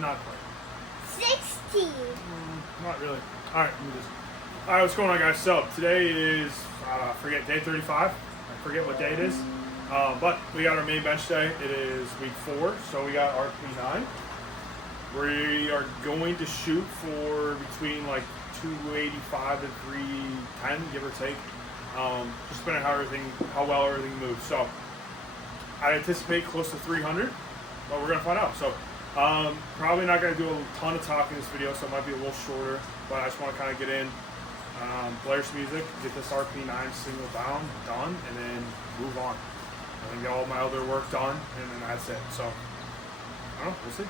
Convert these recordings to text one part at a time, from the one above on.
Not quite. 60. Not really. All right, let me just. All right, what's going on, guys? So today is I forget day 35. I forget what day it is. But we got our main bench day. It is week 4, so we got RP9. We are going to shoot for between like 285 and 310, give or take. Just depending on how well everything moves. So I anticipate close to 300, but we're gonna find out. So probably not gonna do a ton of talking in this video, so it might be a little shorter. But I just want to kind of get in, blare some music, get this RP9 single down, done, and then move on. I think get all my other work done, and then that's it. So I don't know. We'll see.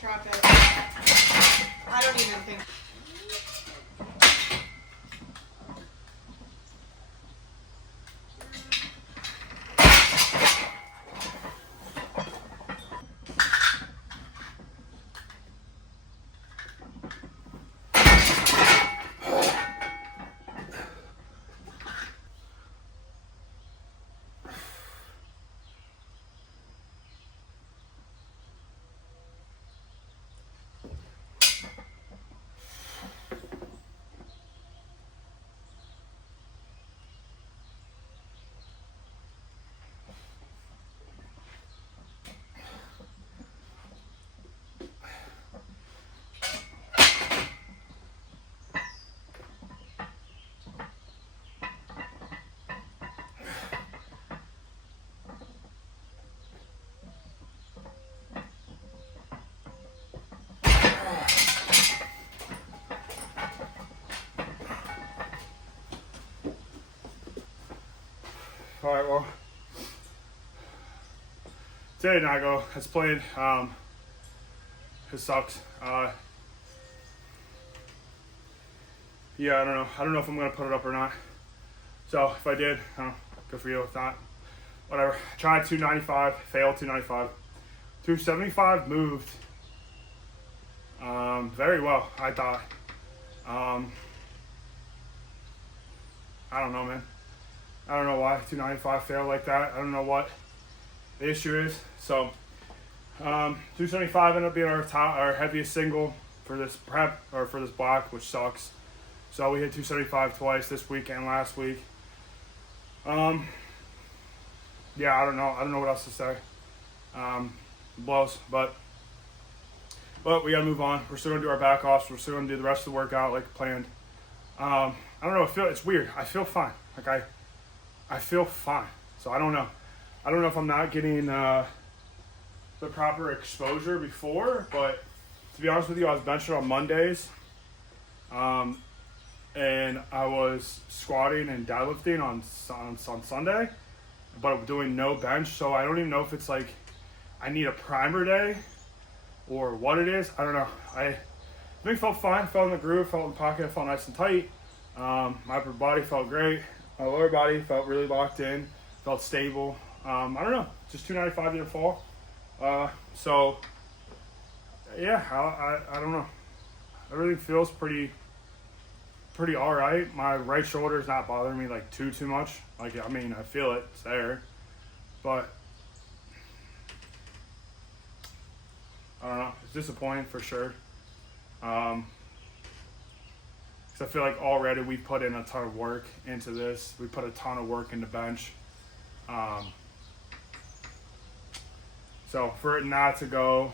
Drop it. I don't even think. All right, well, today Nago has played. It sucks. Yeah, I don't know. I don't know if I'm gonna put it up or not. So if I did, good for you. If not, whatever. Tried 295, failed 295. 275 moved very well, I thought. I don't know, man. I don't know why 295 failed like that. I don't know what the issue is. So 275 ended up being our heaviest single for this prep or for this block, which sucks. So we hit 275 twice this week and last week. Yeah, I don't know. I don't know what else to say. Blows, but we gotta move on. We're still gonna do our back offs. We're still gonna do the rest of the workout like planned. I don't know. It's weird. I feel fine. Like I feel fine. So I don't know. I don't know if I'm not getting the proper exposure before, but to be honest with you, I was benching on Mondays, and I was squatting and deadlifting on Sunday, but doing no bench. So I don't even know if it's like I need a primer day or what it is. I don't know. I think felt fine. Felt in the groove. Felt in the pocket. Felt nice and tight. My upper body felt great. My lower body felt really locked in. Felt stable. I don't know. Just 295 didn't fall. So yeah, I don't know. Everything feels pretty all right. My right shoulder is not bothering me like too much. Like, I mean, I feel it. It's there, but I don't know. It's disappointing for sure. Because I feel like already we put in a ton of work into this. We put a ton of work into bench. So for it not to go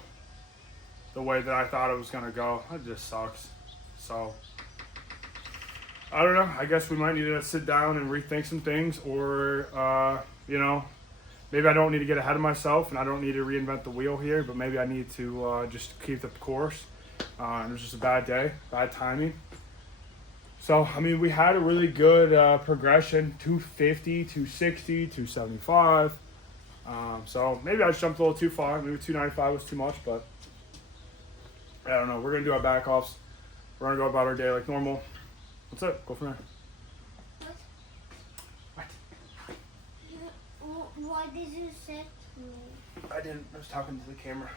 the way that I thought it was going to go, it just sucks. So I don't know. I guess we might need to sit down and rethink some things, or, maybe I don't need to get ahead of myself and I don't need to reinvent the wheel here, but maybe I need to just keep the course. It was just a bad day, bad timing. So, I mean, we had a really good progression, 250, 260, 275. So maybe I jumped a little too far. Maybe 295 was too much, but I don't know. We're going to do our back offs. We're going to go about our day like normal. What's up? Go from there. What did you say to me? I didn't. I was talking to the camera.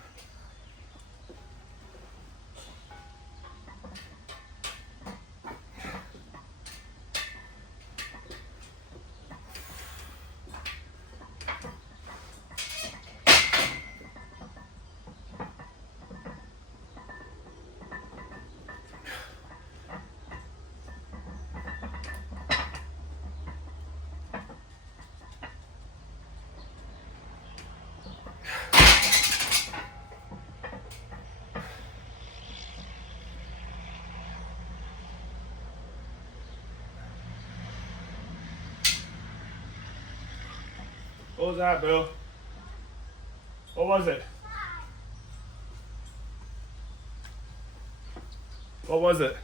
What was that, Bill? What was it? What was it?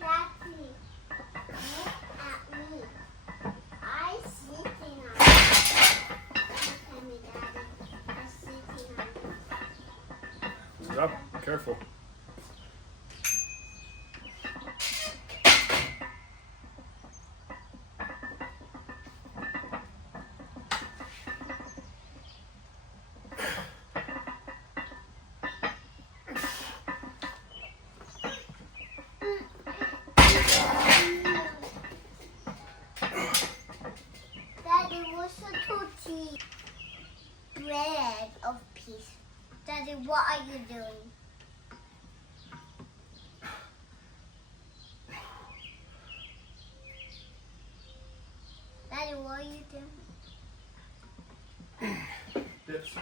Daddy, look at me. I sitting on Look at me, Daddy. I'm sitting on What's up? Careful. Daddy, what's the tortilla bread of peace? Daddy, what are you doing? Daddy, what are you doing? Dips.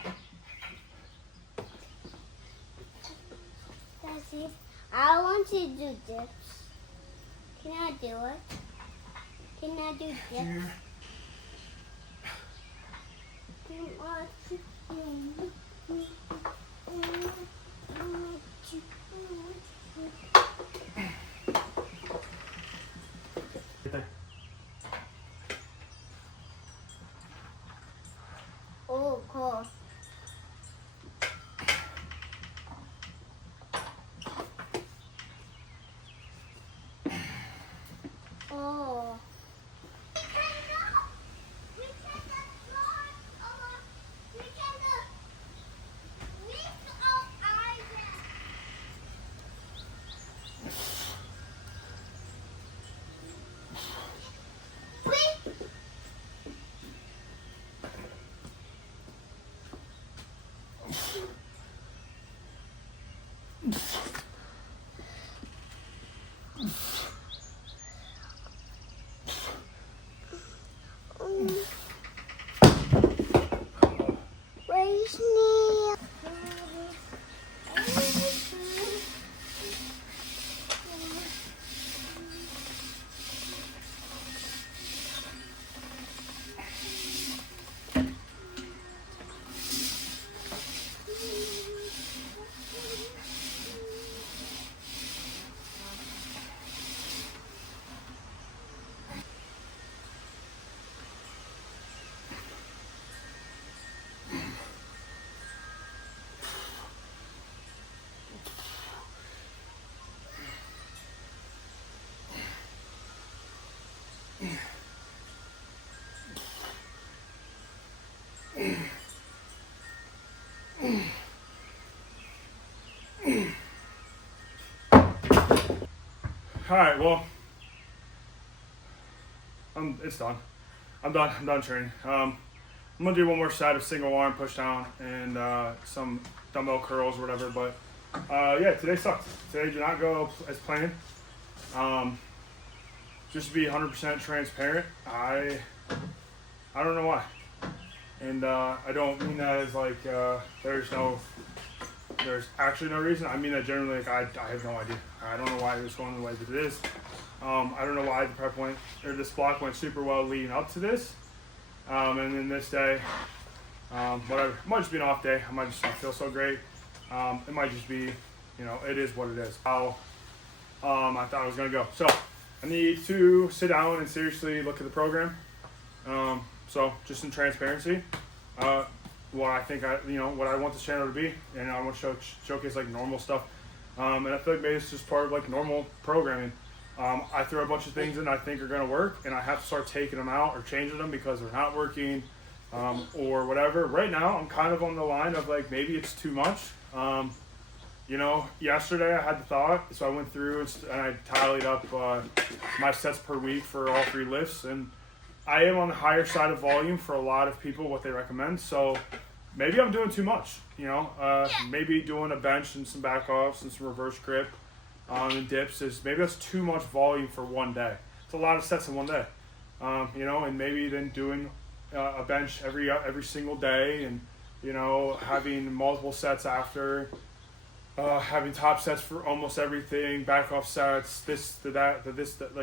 Daddy, I want to do dips. Can I do it? Can I do dips? Here. Can I do Right there. Oh, cool. Oh. Where's me? All right, well, it's done. I'm done training. I'm gonna do one more set of single arm push down and some dumbbell curls or whatever. But yeah, today sucked. Today did not go as planned. Just to be 100% transparent, I don't know why. And I don't mean that as like there's actually no reason. I mean that generally, like I have no idea. I don't know why it was going the way that it is. I don't know why the prep went, or this block went super well leading up to this. And then this day, whatever. It might just be an off day. I might just not feel so great. It might just be, it is what it is. How I thought I was going to go. So I need to sit down and seriously look at the program. So just in transparency, what I think what I want this channel to be, and I want to showcase like normal stuff. And I feel like maybe it's just part of like normal programming. I throw a bunch of things in I think are going to work, and I have to start taking them out or changing them because they're not working, or whatever. Right now, I'm kind of on the line of like maybe it's too much. Yesterday I had the thought, so I went through and I tallied up my sets per week for all 3 lifts, and I am on the higher side of volume for a lot of people, what they recommend. So maybe I'm doing too much, maybe doing a bench and some back offs and some reverse grip and dips maybe that's too much volume for one day. It's a lot of sets in one day, and maybe then doing a bench every single day, and having multiple sets after, having top sets for almost everything, back off sets, this to that, to this, that,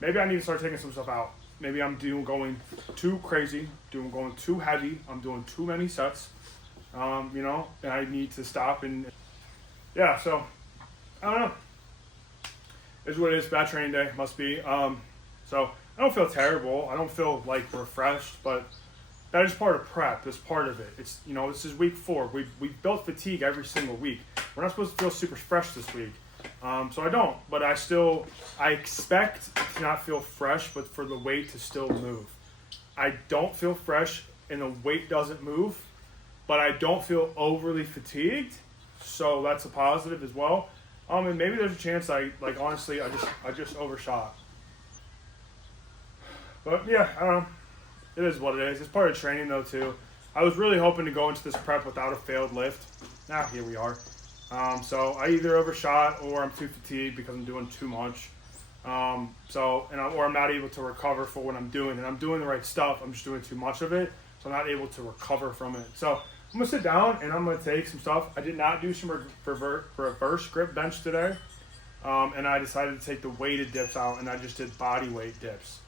maybe I need to start taking some stuff out. Maybe I'm going too crazy, going too heavy. I'm doing too many sets, and I need to stop. And yeah, so I don't know. It's what it is. Bad training day, must be. So I don't feel terrible. I don't feel like refreshed, but that is part of prep. That's part of it. It's this is week 4. We built fatigue every single week. We're not supposed to feel super fresh this week. So I don't, but I expect to not feel fresh, but for the weight to still move. I don't feel fresh and the weight doesn't move, but I don't feel overly fatigued. So that's a positive as well. And maybe there's a chance honestly, I just overshot. But yeah, I don't know. It is what it is. It's part of training though too. I was really hoping to go into this prep without a failed lift. Now here we are. So I either overshot or I'm too fatigued because I'm doing too much. Or I'm not able to recover for what I'm doing. And I'm doing the right stuff. I'm just doing too much of it. So I'm not able to recover from it. So I'm going to sit down and I'm going to take some stuff. I did not do some reverse grip bench today. And I decided to take the weighted dips out, and I just did body weight dips.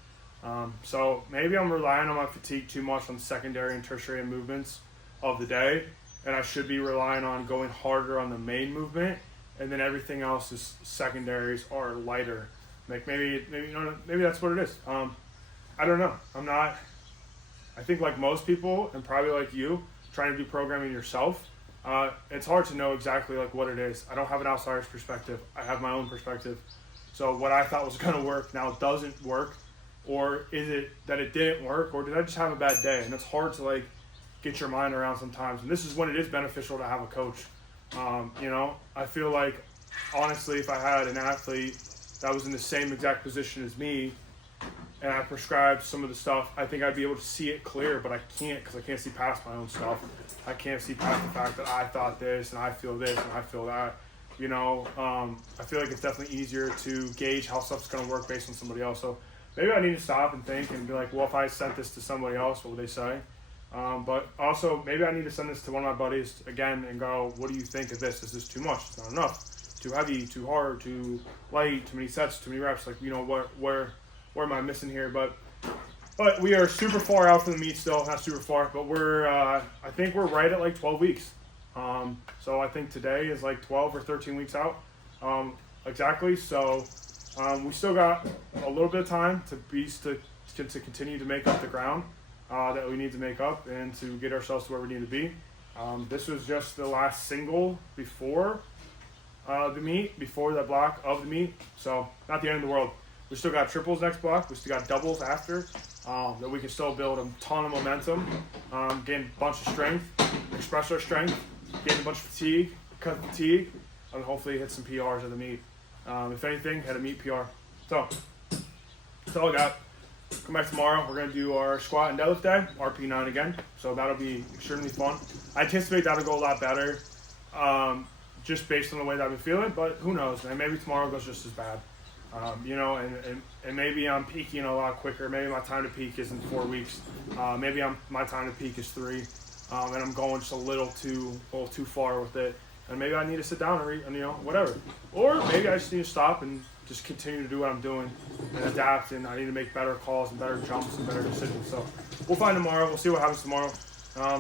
So maybe I'm relying on my fatigue too much on secondary and tertiary movements of the day. And I should be relying on going harder on the main movement, and then everything else is secondaries or lighter. Like maybe that's what it is. I don't know. I think like most people, and probably like you, trying to do programming yourself, it's hard to know exactly like what it is. I don't have an outsider's perspective. I have my own perspective. So what I thought was going to work now doesn't work, or is it that it didn't work, or did I just have a bad day? And it's hard to get your mind around sometimes. And this is when it is beneficial to have a coach. I feel like, honestly, if I had an athlete that was in the same exact position as me and I prescribed some of the stuff, I think I'd be able to see it clear, but I can't because I can't see past my own stuff. I can't see past the fact that I thought this and I feel this and I feel that. I feel like it's definitely easier to gauge how stuff's going to work based on somebody else. So maybe I need to stop and think and be like, well, if I sent this to somebody else, what would they say? But also, maybe I need to send this to one of my buddies again and go, what do you think of this? Is this too much? It's not enough. Too heavy, too hard, too light, too many sets, too many reps. Where am I missing here? But we are super far out from the meet still. Not super far, but I think we're right at 12 weeks. So I think today is 12 or 13 weeks out. Exactly. So we still got a little bit of time to continue to make up the ground that we need to make up and to get ourselves to where we need to be. This was just the last single before the meet, before that block of the meet. So not the end of the world. We still got triples next block. We still got doubles after that we can still build a ton of momentum, gain a bunch of strength, express our strength, gain a bunch of fatigue, cut fatigue, and hopefully hit some PRs at the meet. If anything, had a meet PR. So that's all I got. Come back tomorrow. We're going to do our squat and deadlift day, RP9 again. So that'll be extremely fun. I anticipate that'll go a lot better just based on the way that I've been feeling. But who knows, man. Maybe tomorrow goes just as bad. You know, and maybe I'm peaking a lot quicker. Maybe my time to peak isn't 4 weeks. Maybe my time to peak is 3, and I'm going just a little too far with it. And maybe I need to sit down and you know, whatever. Or maybe I just need to stop and just continue to do what I'm doing and adapt. And I need to make better calls and better jumps and better decisions. So we'll find tomorrow. We'll see what happens tomorrow.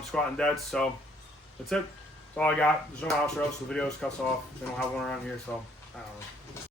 Squatting dead. So that's it. That's all I got. There's no outro, so the video's cuts off. They don't have one around here, so I don't know.